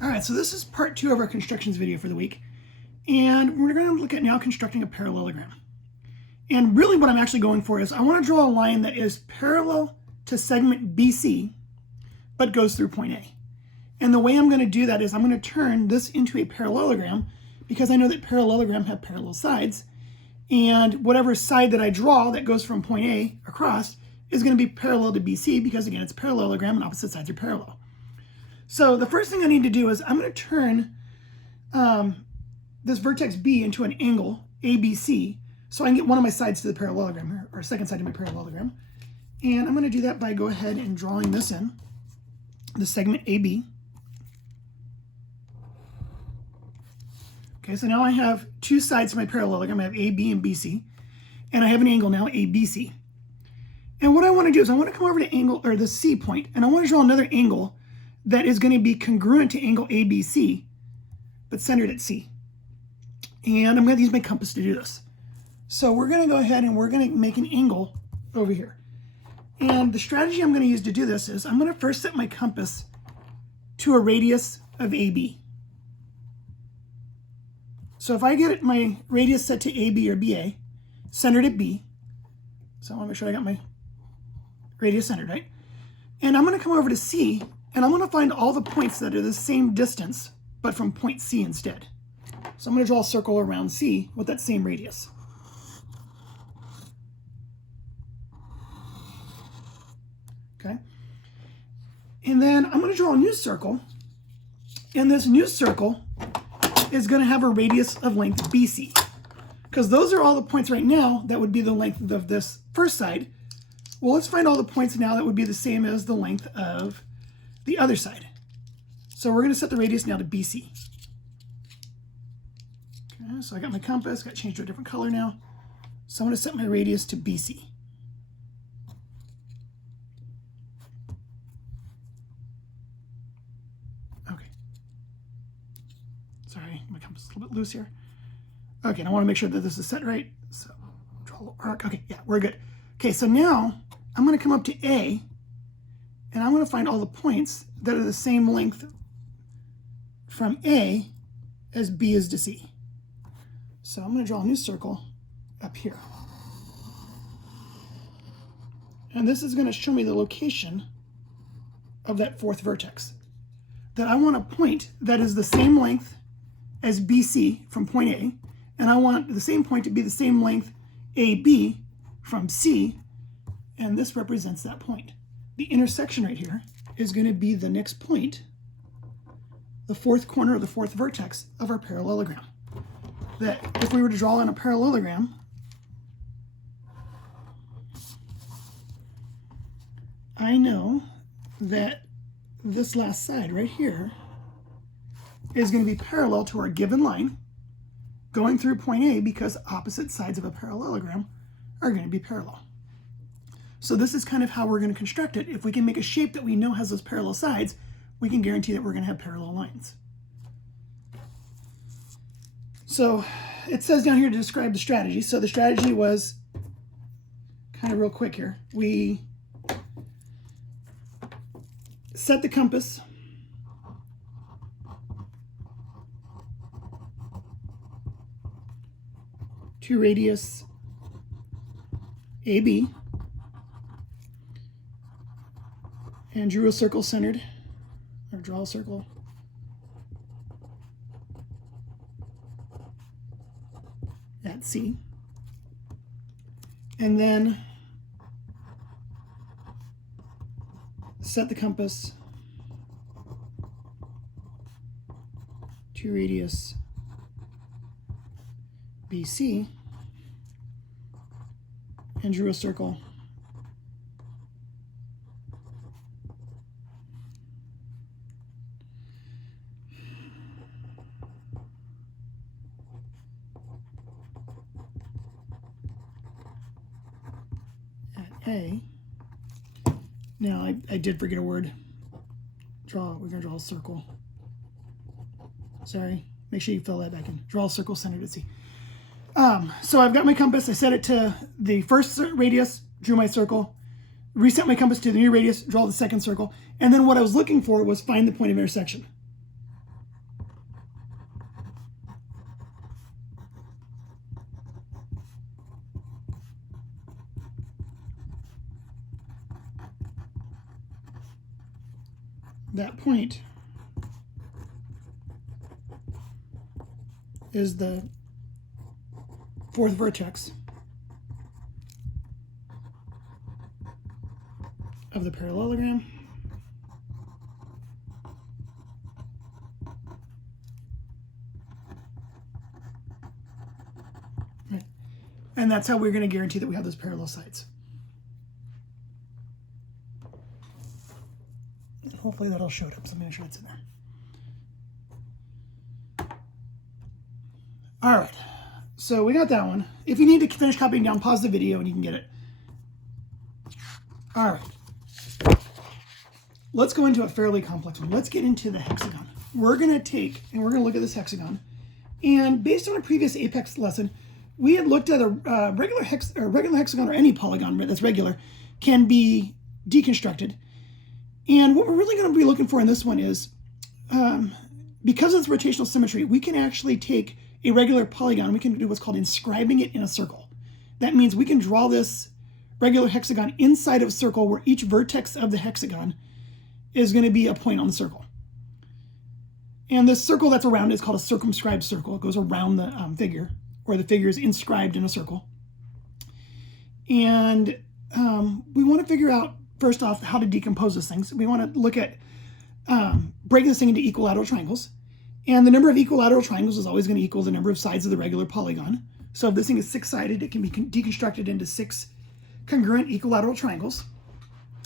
All right, so this is part 2 of our constructions video for the week. And we're going to look at now constructing a parallelogram. And really what I'm actually going for is I want to draw a line that is parallel to segment BC, but goes through point A. And the way I'm going to do that is I'm going to turn this into a parallelogram because I know that parallelogram have parallel sides. And whatever side that I draw that goes from point A across is going to be parallel to BC because, again, it's a parallelogram and opposite sides are parallel. So the first thing I need to do is I'm going to turn this vertex B into an angle, ABC, so I can get one of my sides to the parallelogram, or second side to my parallelogram. And I'm going to do that by go ahead and drawing this in, the segment AB. Okay, so now I have two sides to my parallelogram. I have AB and BC, and I have an angle now, ABC. And what I want to do is I want to come over to angle, or the C point, and I want to draw another angle that is going to be congruent to angle ABC, but centered at C. And I'm going to use my compass to do this. So we're going to go ahead and we're going to make an angle over here. And the strategy I'm going to use to do this is I'm going to first set my compass to a radius of AB. So if I get my radius set to AB or BA, centered at B, so I want to make sure I got my radius centered, right? And I'm going to come over to C, and I'm going to find all the points that are the same distance, but from point C instead. So I'm going to draw a circle around C with that same radius. Okay. And then I'm going to draw a new circle, and this new circle is going to have a radius of length BC, because those are all the points right now that would be the length of this first side. Well, let's find all the points now that would be the same as the length of the other side. So we're going to set the radius now to BC. Okay, so I got my compass, got changed to a different color now. So I'm going to set my radius to BC. Okay. Sorry, my compass is a little bit loose here. Okay, and I want to make sure that this is set right. So draw a little arc. Okay, yeah, we're good. Okay, so now I'm going to come up to A, and I'm going to find all the points that are the same length from A as B is to C. So I'm going to draw a new circle up here. And this is going to show me the location of that fourth vertex. That I want a point that is the same length as BC from point A, and I want the same point to be the same length AB from C, and this represents that point. The intersection right here is going to be the next point, the fourth corner of the fourth vertex of our parallelogram. That if we were to draw in a parallelogram, I know that this last side right here is going to be parallel to our given line going through point A, because opposite sides of a parallelogram are going to be parallel. So this is kind of how we're going to construct it. If we can make a shape that we know has those parallel sides, we can guarantee that we're going to have parallel lines. So it says down here to describe the strategy. So the strategy was kind of real quick here. We set the compass to radius AB and drew a circle centered, or draw a circle at C, and then set the compass to radius BC and drew a circle at A. Now I did forget a word. We're going to draw a circle. Sorry, make sure you fill that back in. Draw a circle centered at C. So I've got my compass. I set it to the first radius, drew my circle, reset my compass to the new radius, draw the second circle, and then what I was looking for was find the point of intersection. that point is the fourth vertex of the parallelogram. Right. And that's how we're going to guarantee that we have those parallel sides. Hopefully that'll show it up, so I'm going to make sure it's in there. All right, so we got that one. If you need to finish copying down, pause the video and you can get it. All right, let's go into a fairly complex one. Let's get into the hexagon. We're going to take, and we're going to look at this hexagon. And based on a previous Apex lesson, we had looked at a regular hexagon, or any polygon that's regular, can be deconstructed. And what we're really going to be looking for in this one is, because of its rotational symmetry, we can actually take a regular polygon, we can do what's called inscribing it in a circle. That means we can draw this regular hexagon inside of a circle where each vertex of the hexagon is going to be a point on the circle. And this circle that's around is called a circumscribed circle. It goes around the figure, or the figure is inscribed in a circle. And we want to figure out, first off, how to decompose those things. We want to look at breaking this thing into equilateral triangles. And the number of equilateral triangles is always going to equal the number of sides of the regular polygon. So if this thing is six-sided, it can be deconstructed into 6 congruent equilateral triangles.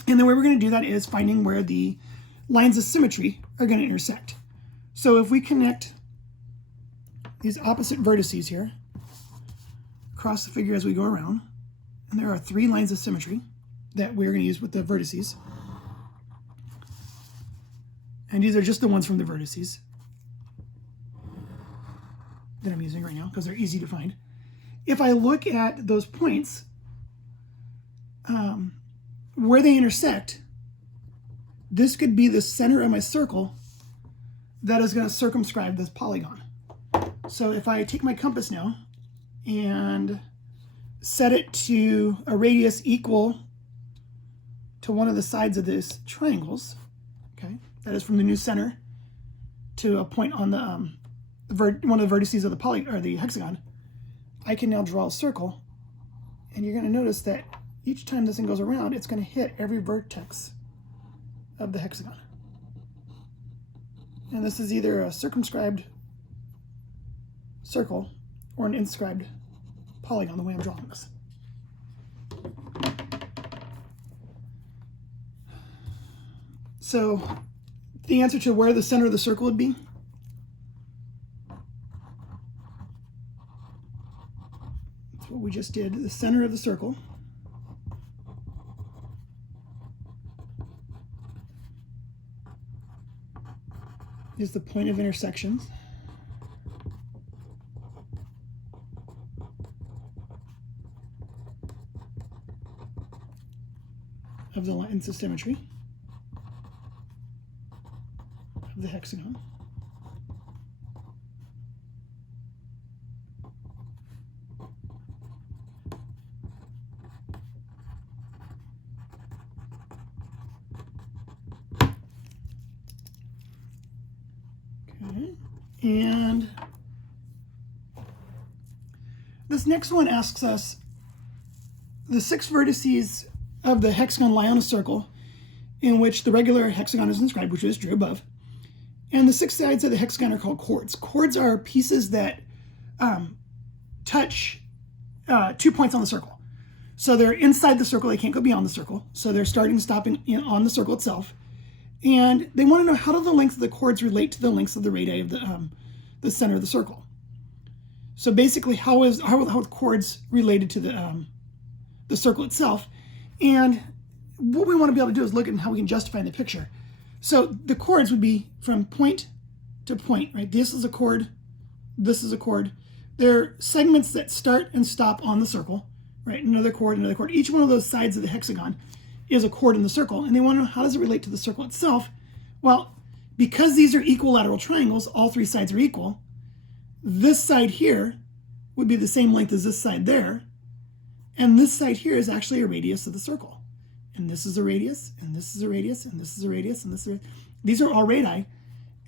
And the way we're going to do that is finding where the lines of symmetry are going to intersect. So if we connect these opposite vertices here across the figure as we go around, and there are 3 lines of symmetry that we're going to use with the vertices. And these are just the ones from the vertices that I'm using right now because they're easy to find. If I look at those points, where they intersect, this could be the center of my circle that is going to circumscribe this polygon. So if I take my compass now and set it to a radius equal to one of the sides of these triangles, okay, that is from the new center to a point on the one of the vertices of the hexagon, I can now draw a circle, and you're going to notice that each time this thing goes around, it's going to hit every vertex of the hexagon. And this is either a circumscribed circle or an inscribed polygon, the way I'm drawing this. So the answer to where the center of the circle would be, that's what we just did. The center of the circle is the point of intersection of the lines of symmetry of the hexagon. Okay, and this next one asks us, the 6 vertices of the hexagon lie on a circle in which the regular hexagon is inscribed, which we just drew above. And the 6 sides of the hexagon are called chords. Chords are pieces that touch 2 points on the circle. So they're inside the circle, they can't go beyond the circle. So they're starting and stopping on the circle itself. And they want to know, how do the lengths of the chords relate to the lengths of the radii of the center of the circle? So basically, how are the chords related to the circle itself? And what we want to be able to do is look at how we can justify in the picture. So the chords would be from point to point, right? This is a chord, this is a chord. They're segments that start and stop on the circle, right? Another chord, another chord. Each one of those sides of the hexagon is a chord in the circle, and they want to know, how does it relate to the circle itself? Well, because these are equilateral triangles, all 3 sides are equal, this side here would be the same length as this side there, and this side here is actually a radius of the circle. and this is a radius, and this is a radius, and this is a radius, and this is a, these are all radii,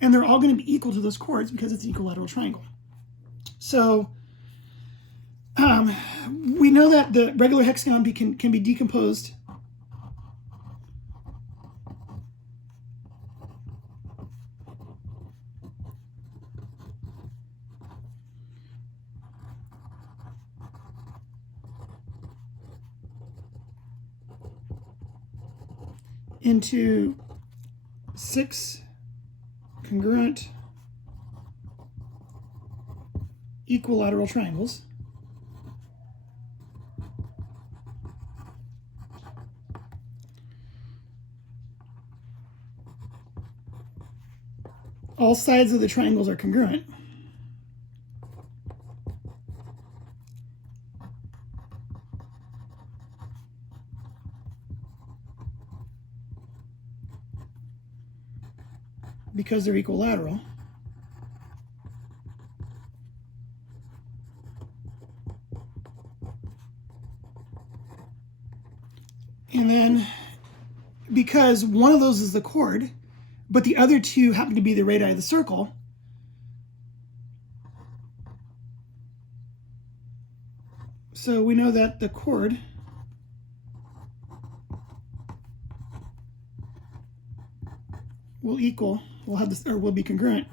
and they're all going to be equal to those chords because it's an equilateral triangle. So we know that the regular hexagon can be decomposed into 6 congruent equilateral triangles. All sides of the triangles are congruent. Because they're equilateral. And then because one of those is the chord, but the other two happen to be the radii of the circle, so we know that the chord will equal, we'll have this, or will be congruent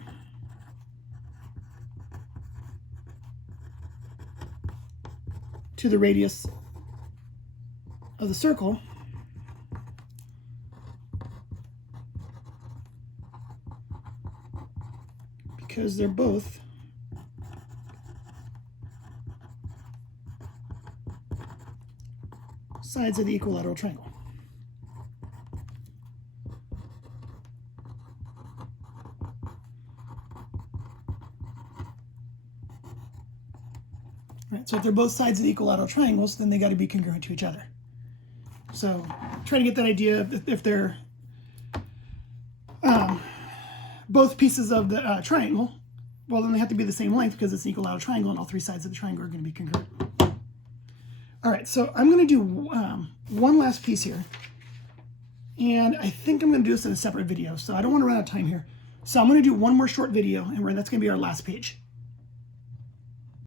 to the radius of the circle, because they're both sides of the equilateral triangle. Right, so if they're both sides of the equilateral triangles, then they got to be congruent to each other. So try to get that idea if they're both pieces of the triangle, well, then they have to be the same length because it's an equilateral triangle and all three sides of the triangle are going to be congruent. All right, so I'm going to do one last piece here. And I think I'm going to do this in a separate video, so I don't want to run out of time here. So I'm going to do one more short video, and that's going to be our last page.